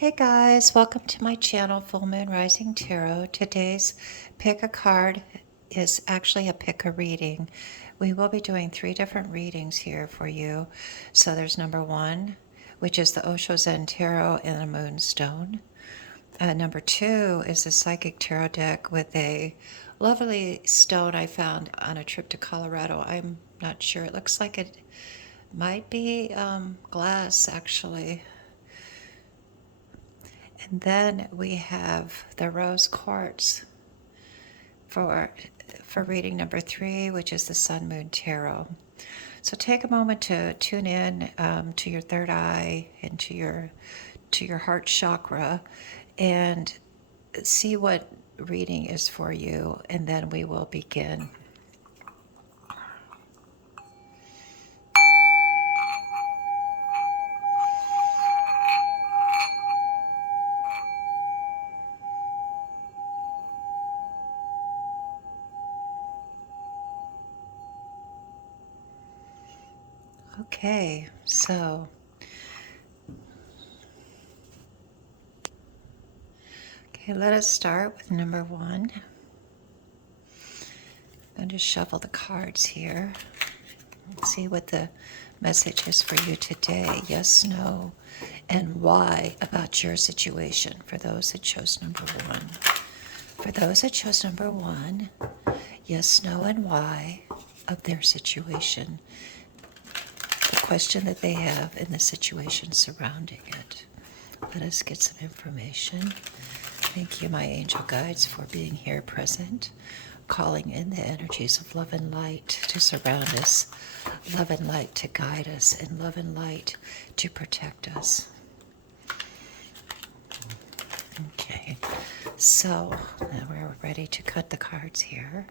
Hey guys, welcome to my channel, Full Moon Rising Tarot. Today's pick a card is actually a pick a reading. We will be doing 3 different readings here for you. So there's number 1, which is the Osho Zen Tarot and a Moonstone. Number 2 is a Psychic Tarot deck with a lovely stone I found on a trip to Colorado. I'm not sure. It looks like it might be glass, actually. And then we have the rose quartz for reading number 3, which is the Sun Moon Tarot. So take a moment to tune in to your third eye and to your heart chakra, and see what reading is for you, and then we will begin. Okay, so let us start with number 1. I'm going to shuffle the cards here. Let's see what the message is for you today. Yes, no, and why about your situation for those that chose number 1. For those that chose number 1, yes, no, and why of their situation. The question that they have and the situation surrounding it. Let us get some information. Thank you, my angel guides, for being here present, calling in the energies of love and light to surround us, love and light to guide us, and love and light to protect us. Okay, so now we're ready to cut the cards here,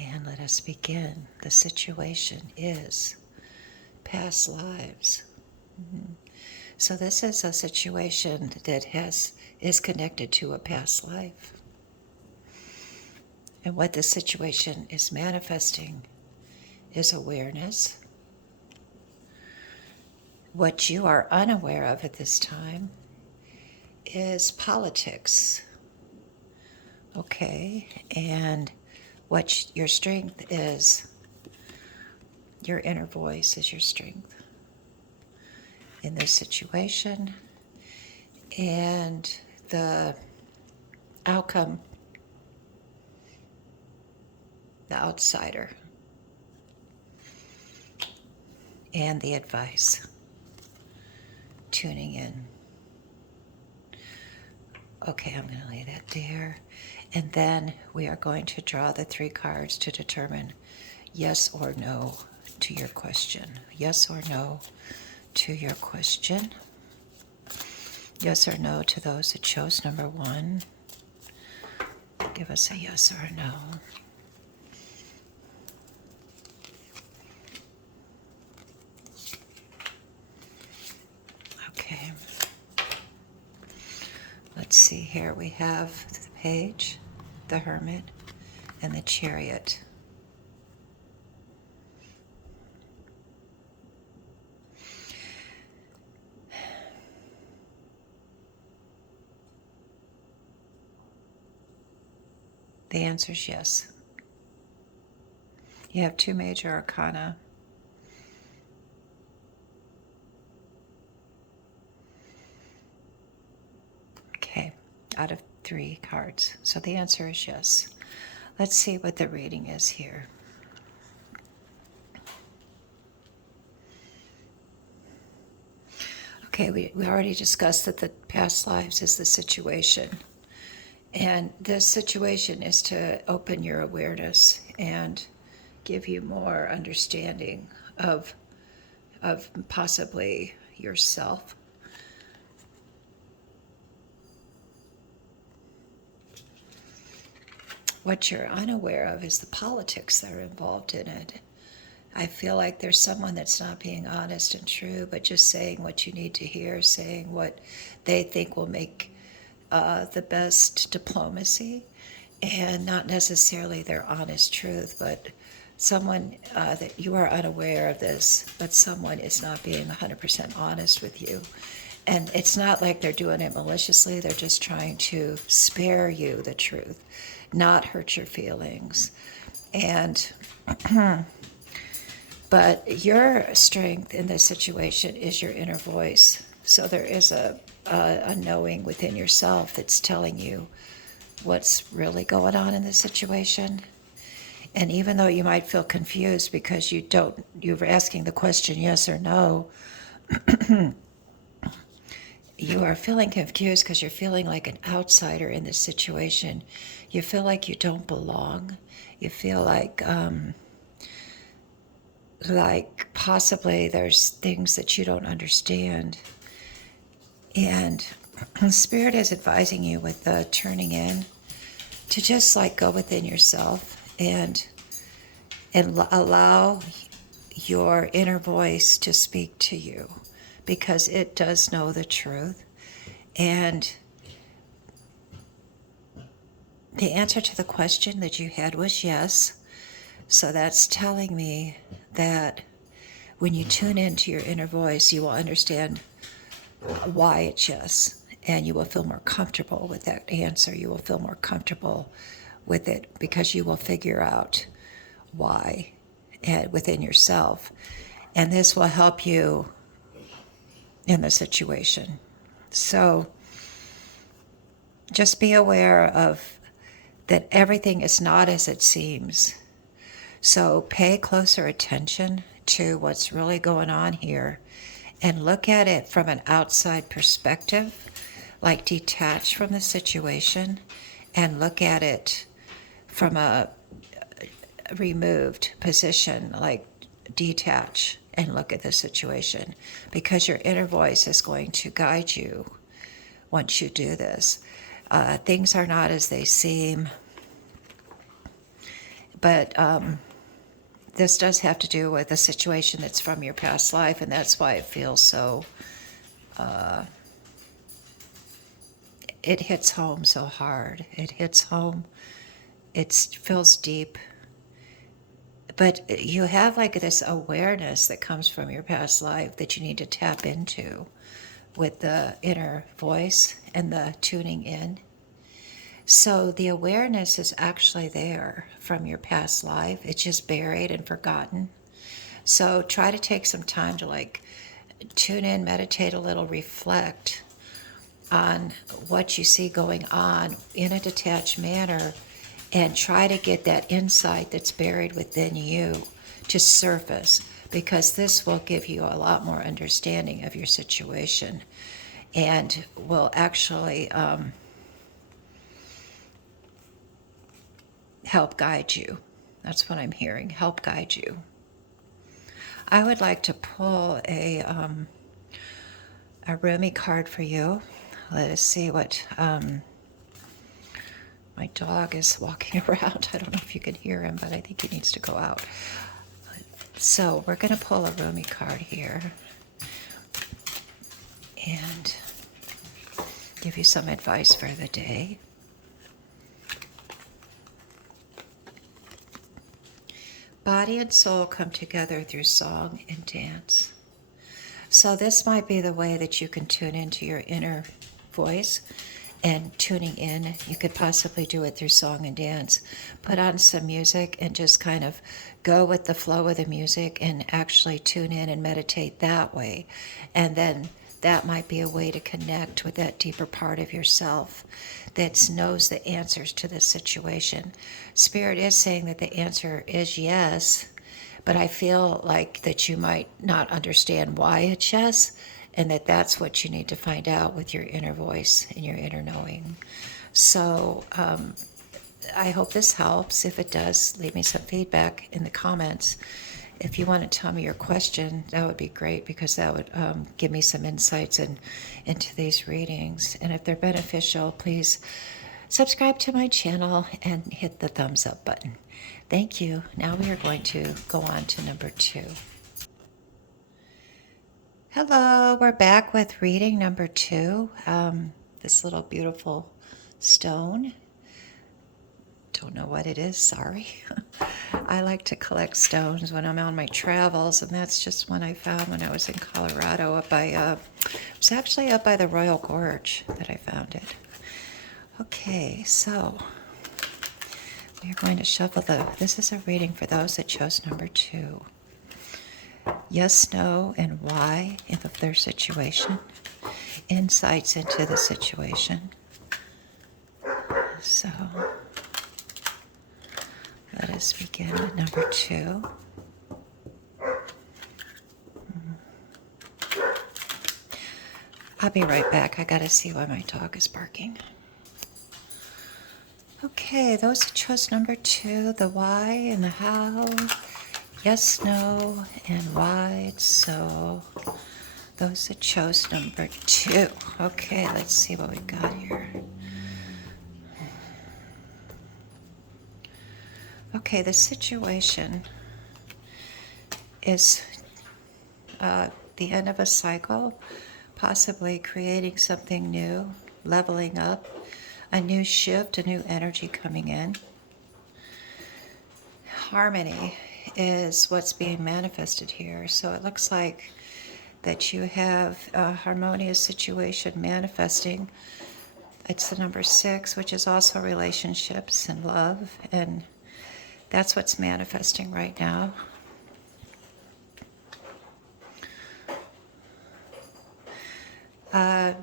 and let us begin. The situation is past lives. So this is a situation that is connected to a past life. And what this situation is manifesting is awareness. What you are unaware of at this time is politics. Okay, and what your strength is, your inner voice is your strength in this situation, and the outcome, the outsider, and the advice, tuning in. Okay, I'm going to lay that there, and then we are going to draw the 3 cards to determine yes or no to your question. Yes or no to your question. Yes or no to those that chose number 1. Give us a yes or a no. Okay. Let's see here. We have the Page, the Hermit, and the Chariot. The answer is yes. You have 2 major arcana. Okay, out of 3 cards. So the answer is yes. Let's see what the reading is here. Okay, we already discussed that the past lives is the situation. And this situation is to open your awareness and give you more understanding of possibly yourself. What you're unaware of is the politics that are involved in it. I feel like there's someone that's not being honest and true, but just saying what you need to hear, saying what they think will make the best diplomacy, and not necessarily their honest truth, but someone that you are unaware of this, but someone is not being 100% honest with you, And it's not like they're doing it maliciously. They're just trying to spare you the truth, not hurt your feelings. And but your strength in this situation is your inner voice. So there is a knowing within yourself that's telling you what's really going on in this situation. And even though you might feel confused because you're asking the question yes or no, you are feeling confused because you're feeling like an outsider in this situation. You feel like you don't belong. You feel like possibly there's things that you don't understand. And Spirit is advising you with the turning in to just like go within yourself and allow your inner voice to speak to you, because it does know the truth. And the answer to the question that you had was yes. So that's telling me that when you tune into your inner voice, you will understand why it's yes. And you will feel more comfortable with that answer. You will feel more comfortable with it because you will figure out why within yourself. And this will help you in the situation. So just be aware of that everything is not as it seems. So pay closer attention to what's really going on here and look at it from an outside perspective, like detach from the situation and look at it from a removed position, like detach and look at the situation, because your inner voice is going to guide you once you do this. Things are not as they seem, but this does have to do with a situation that's from your past life, and that's why it feels so, it hits home so hard. It hits home, it feels deep. But you have like this awareness that comes from your past life that you need to tap into with the inner voice and the tuning in. So the awareness is actually there from your past life. It's just buried and forgotten. So try to take some time to like tune in, meditate a little, reflect on what you see going on in a detached manner, and try to get that insight that's buried within you to surface, because this will give you a lot more understanding of your situation and will actually help guide you. That's what I'm hearing, help guide you. I would like to pull a Rumi card for you. Let us see what... my dog is walking around. I don't know if you can hear him, but I think he needs to go out. So we're going to pull a Rumi card here and give you some advice for the day. Body and soul come together through song and dance. So this might be the way that you can tune into your inner voice. And tuning in, you could possibly do it through song and dance. Put on some music and just kind of go with the flow of the music and actually tune in and meditate that way. And then that might be a way to connect with that deeper part of yourself that knows the answers to this situation. Spirit is saying that the answer is yes, but I feel like that you might not understand why it's yes, and that's what you need to find out with your inner voice and your inner knowing. So I hope this helps. If it does, leave me some feedback in the comments. If you want to tell me your question, that would be great, because that would give me some insights into these readings. And if they're beneficial, please subscribe to my channel and hit the thumbs up button. Thank you. Now we are going to go on to number 2. Hello, we're back with reading number 2. This little beautiful stone. Don't know what it is, sorry. I like to collect stones when I'm on my travels, and that's just one I found when I was in Colorado up by, it was actually up by the Royal Gorge that I found it. Okay, so we're going to shuffle this is a reading for those that chose number 2. Yes, no, and why of their situation. Insights into the situation. So let us begin with number 2. I'll be right back. I gotta see why my dog is barking. Okay, those who chose number 2, the why and the how. Yes, no, and why it's so. Those that chose number 2. Okay, let's see what we got here. Okay, the situation is the end of a cycle, possibly creating something new, leveling up, a new shift, a new energy coming in. Harmony is what's being manifested here. So it looks like that you have a harmonious situation manifesting. It's the number 6, which is also relationships and love, and that's what's manifesting right now.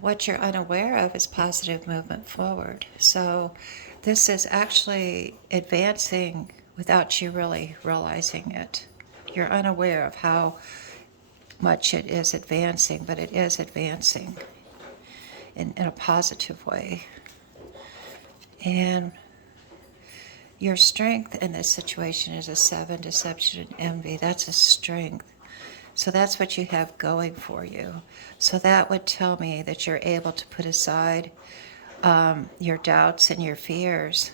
What you're unaware of is positive movement forward. So this is actually advancing without you really realizing it. You're unaware of how much it is advancing, but it is advancing in a positive way. And your strength in this situation is a 7, deception and envy. That's a strength. So that's what you have going for you. So that would tell me that you're able to put aside your doubts and your fears,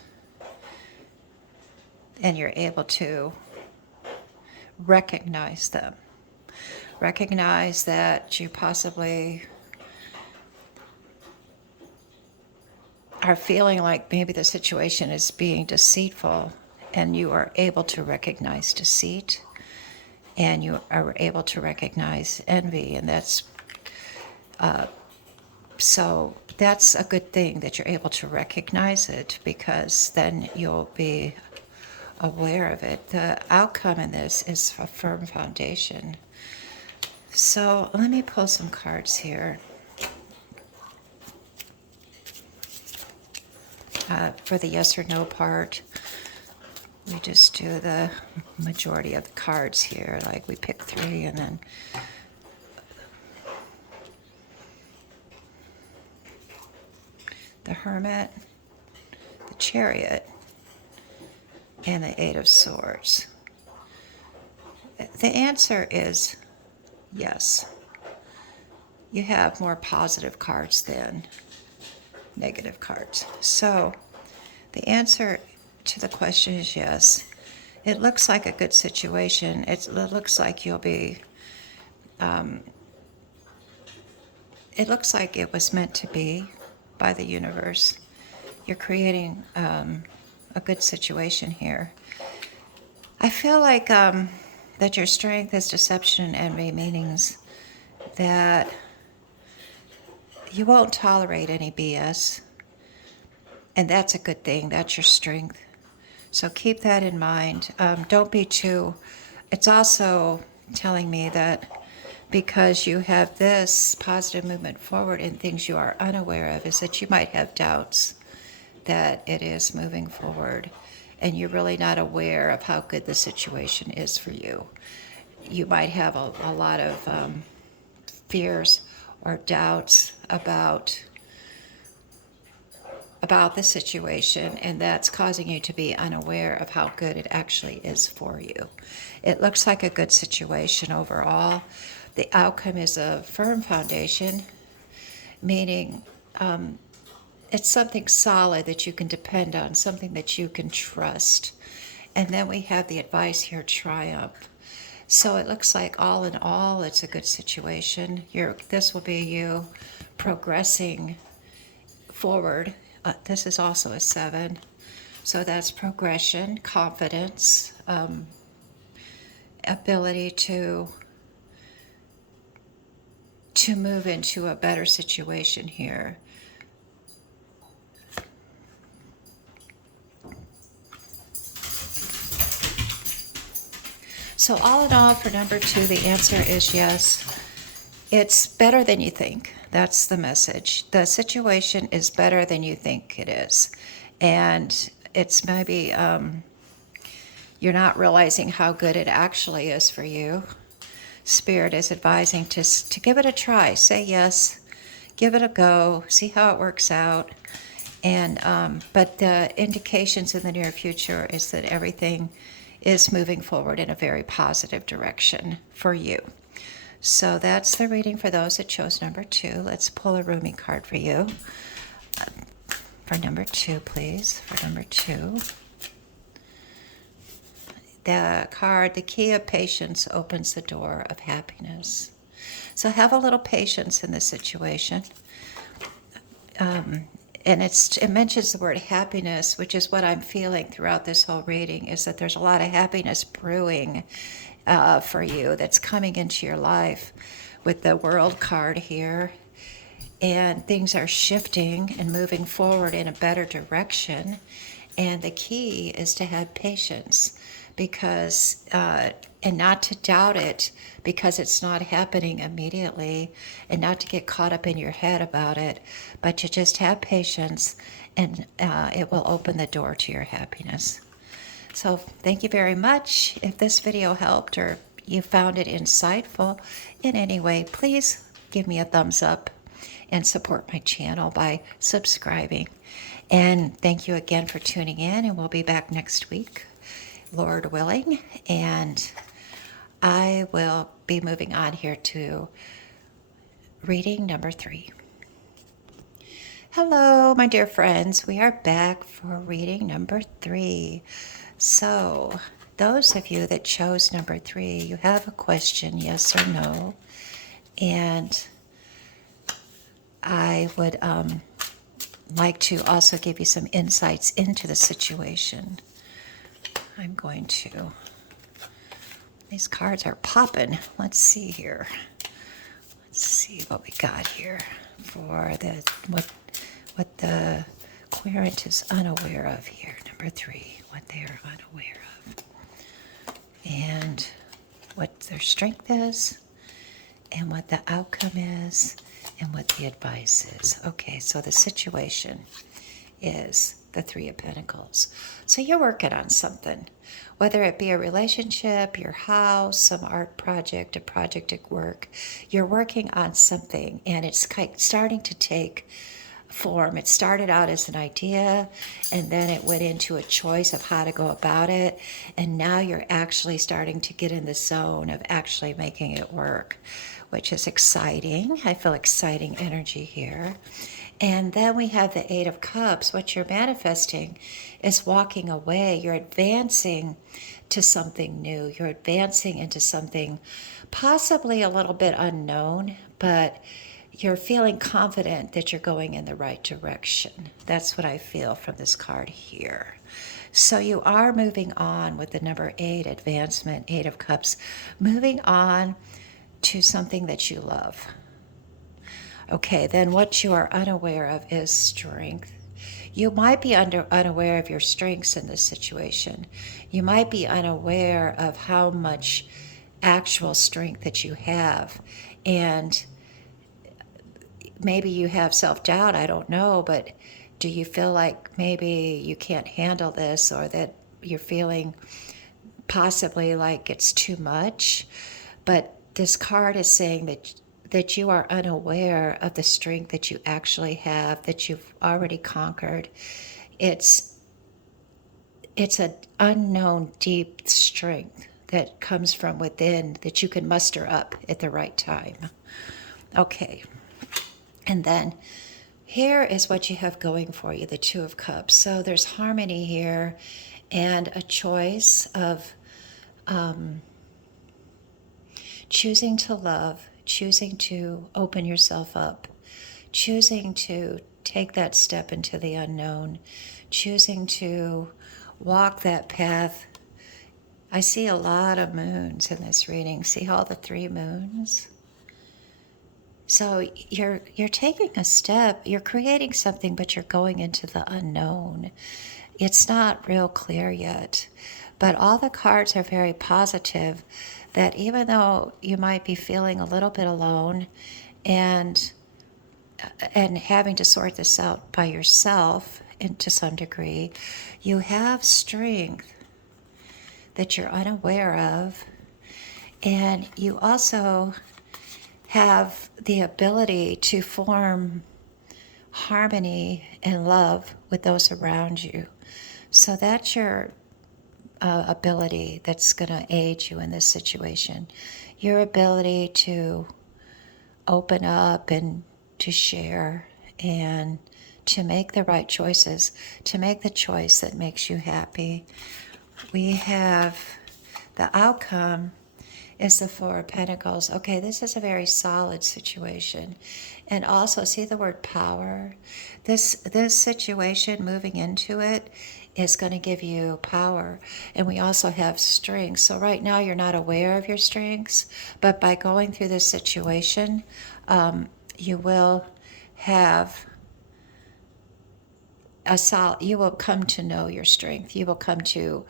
and you're able to recognize them. Recognize that you possibly are feeling like maybe the situation is being deceitful, and you are able to recognize deceit, and you are able to recognize envy, and that's so that's a good thing that you're able to recognize it, because then you'll be aware of it. The outcome in this is a firm foundation. So let me pull some cards here. For the yes or no part, we just do the majority of the cards here. Like we pick 3 and then the Hermit, the Chariot, and the 8 of Swords. The answer is yes. You have more positive cards than negative cards. So the answer to the question is yes. It looks like a good situation. It looks like you'll be, it looks like it was meant to be by the universe. You're creating a good situation here. I feel like that your strength is deception and envy, meanings that you won't tolerate any BS, and that's a good thing. That's your strength. So keep that in mind. Don't be too, it's also telling me that because you have this positive movement forward in things you are unaware of, is that you might have doubts that it is moving forward, and you're really not aware of how good the situation is for you. You might have a lot of fears or doubts about the situation, and that's causing you to be unaware of how good it actually is for you. It looks like a good situation overall. The outcome is a firm foundation, meaning it's something solid that you can depend on, something that you can trust. And then we have the advice here, triumph. So it looks like all in all, it's a good situation. This will be you progressing forward. This is also a 7. So that's progression, confidence, ability to move into a better situation here. So all in all, for number 2, the answer is yes. It's better than you think. That's the message. The situation is better than you think it is. And it's maybe you're not realizing how good it actually is for you. Spirit is advising to give it a try. Say yes, give it a go, see how it works out. And but the indications in the near future is that everything is moving forward in a very positive direction for you. So that's the reading for those that chose number 2. Let's pull a Rumi card for you. For number 2, please. For number 2. The card, the key of patience opens the door of happiness. So have a little patience in this situation. And it mentions the word happiness, which is what I'm feeling throughout this whole reading, is that there's a lot of happiness brewing for you that's coming into your life with the World card here. And things are shifting and moving forward in a better direction. And the key is to have patience because, and not to doubt it because it's not happening immediately, and not to get caught up in your head about it, but to just have patience, and it will open the door to your happiness. So thank you very much. If this video helped or you found it insightful in any way, please give me a thumbs up and support my channel by subscribing. And thank you again for tuning in, and we'll be back next week, Lord willing. And I will be moving on here to reading number 3. Hello, my dear friends. We are back for reading number 3. So, those of you that chose number 3, you have a question, yes or no. And I would like to also give you some insights into the situation. I'm going to, these cards are popping. Let's see here. Let's see what we got here for the what the querent is unaware of here. Number 3, what they are unaware of, and what their strength is, and what the outcome is, and what the advice is. Okay, so the situation is the 3 of Pentacles. So you're working on something, whether it be a relationship, your house, some art project, a project at work. You're working on something, and it's starting to take form. It started out as an idea, and then it went into a choice of how to go about it, and now you're actually starting to get in the zone of actually making it work, which is exciting. I feel exciting energy here. And then we have the 8 of Cups. What you're manifesting is walking away. You're advancing to something new. You're advancing into something possibly a little bit unknown, but you're feeling confident that you're going in the right direction. That's what I feel from this card here. So you are moving on with the number 8, advancement, 8 of Cups, moving on to something that you love. Okay, then what you are unaware of is strength. You might be unaware of your strengths in this situation. You might be unaware of how much actual strength that you have. And maybe you have self-doubt, I don't know, but do you feel like maybe you can't handle this, or that you're feeling possibly like it's too much? But this card is saying that you are unaware of the strength that you actually have, that you've already conquered. It's an unknown deep strength that comes from within that you can muster up at the right time. Okay. And then here is what you have going for you, the 2 of Cups. So there's harmony here and a choice of choosing to love, choosing to open yourself up, choosing to take that step into the unknown, choosing to walk that path. I see a lot of moons in this reading. See all the 3 moons? So you're taking a step, you're creating something, but you're going into the unknown. It's not real clear yet, but all the cards are very positive, that even though you might be feeling a little bit alone and having to sort this out by yourself, and to some degree, you have strength that you're unaware of, and you also have the ability to form harmony and love with those around you. So that's your ability that's going to aid you in this situation. Your ability to open up and to share and to make the right choices, to make the choice that makes you happy. We have the outcome is the 4 of Pentacles. Okay, this is a very solid situation. And also, see the word power? This situation, moving into it, is going to give you power. And we also have strengths. So right now you're not aware of your strengths, but by going through this situation, you will have you will come to know your strength. You will come to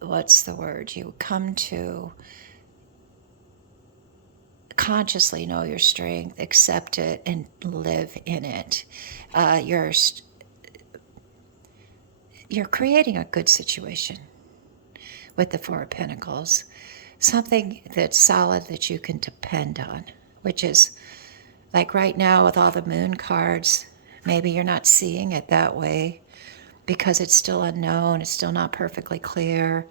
what's the word? You come to consciously know your strength, accept it, and live in it. You're creating a good situation with the 4 of Pentacles, something that's solid that you can depend on, which is like right now with all the moon cards, maybe you're not seeing it that way because it's still unknown, it's still not perfectly clear,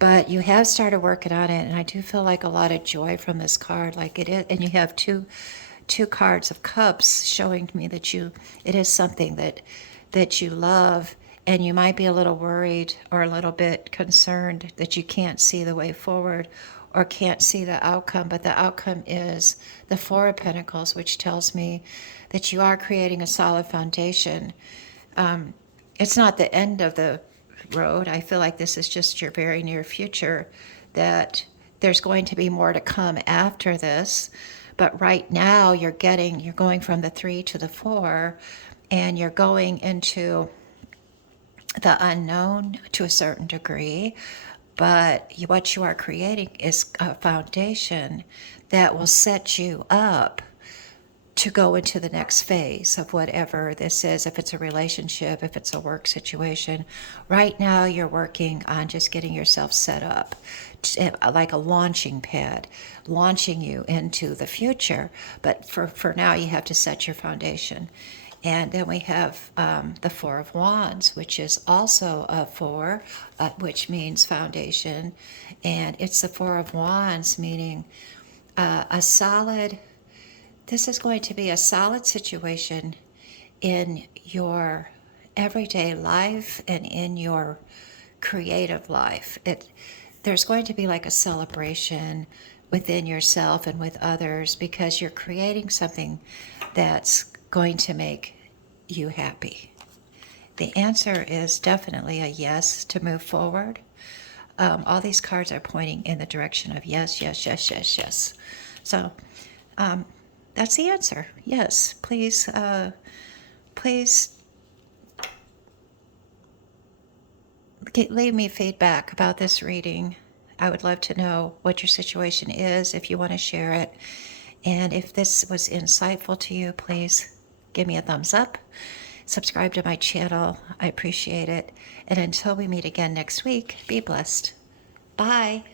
but you have started working on it, and I do feel like a lot of joy from this card, like it is, and you have two cards of cups showing me that it is something that you love, and you might be a little worried or a little bit concerned that you can't see the way forward or can't see the outcome, but the outcome is the 4 of Pentacles, which tells me that you are creating a solid foundation. It's not the end of the road. I feel like this is just your very near future, that there's going to be more to come after this. But right now you're going from the 3 to the 4, and you're going into the unknown to a certain degree. But what you are creating is a foundation that will set you up to go into the next phase of whatever this is, if it's a relationship, if it's a work situation. Right now you're working on just getting yourself set up, like a launching pad, launching you into the future. But for now you have to set your foundation. And then we have the 4 of Wands, which is also a 4, which means foundation. And it's the 4 of Wands, meaning this is going to be a solid situation in your everyday life and in your creative life. There's going to be like a celebration within yourself and with others, because you're creating something that's going to make you happy. The answer is definitely a yes to move forward. All these cards are pointing in the direction of yes, yes, yes, yes, yes. So that's the answer. Yes, please leave me feedback about this reading. I would love to know what your situation is, if you want to share it. And if this was insightful to you, please give me a thumbs up. Subscribe to my channel. I appreciate it. And until we meet again next week, be blessed. Bye.